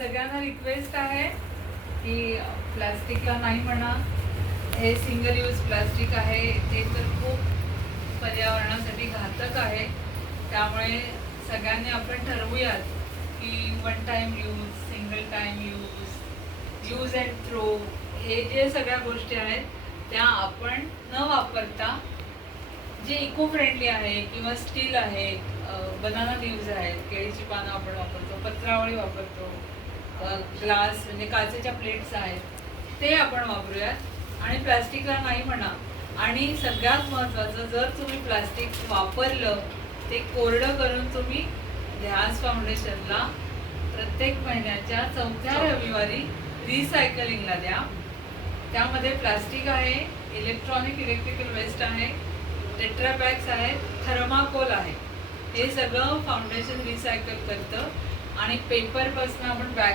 सगळ्यांना रिक्वेस्ट आहे की प्लास्टिकला नाही म्हणा. हे सिंगल यूज प्लास्टिक आहे, ते तर खूप पर्यावरणासाठी घातक आहे. त्यामुळे सगळ्यांनी आपण ठरवूयात की one time use, single time use, use and throw, हे जे सगळ्या गोष्टी आहेत त्या आपण न वापरता जे इको फ्रेंडली आहे किंवा स्टील आहे, बनाना लीव्ज आहेत, केळीची पानं आपण वापरतो, पत्रावळी वापरतो, ग्लास म्हणजे काचेच्या प्लेट्स आहेत, ते आपण वापरूयात आणि प्लास्टिकला नाही म्हणा. आणि सगळ्यात महत्त्वाचं, जर तुम्ही प्लास्टिक वापरलं ते कोरडं करून तुम्ही ध्यास फाउंडेशनला प्रत्येक महिन्याच्या 4थ्या रविवारी रिसायकलिंगला द्या. त्यामध्ये प्लास्टिक आहे, इलेक्ट्रिकल वेस्ट आहे, टेट्रा पॅक्स आहेत, थर्माकोल आहे. हे सगळं फाउंडेशन रिसायकल करतं आणि पेपरपासून आपण बॅग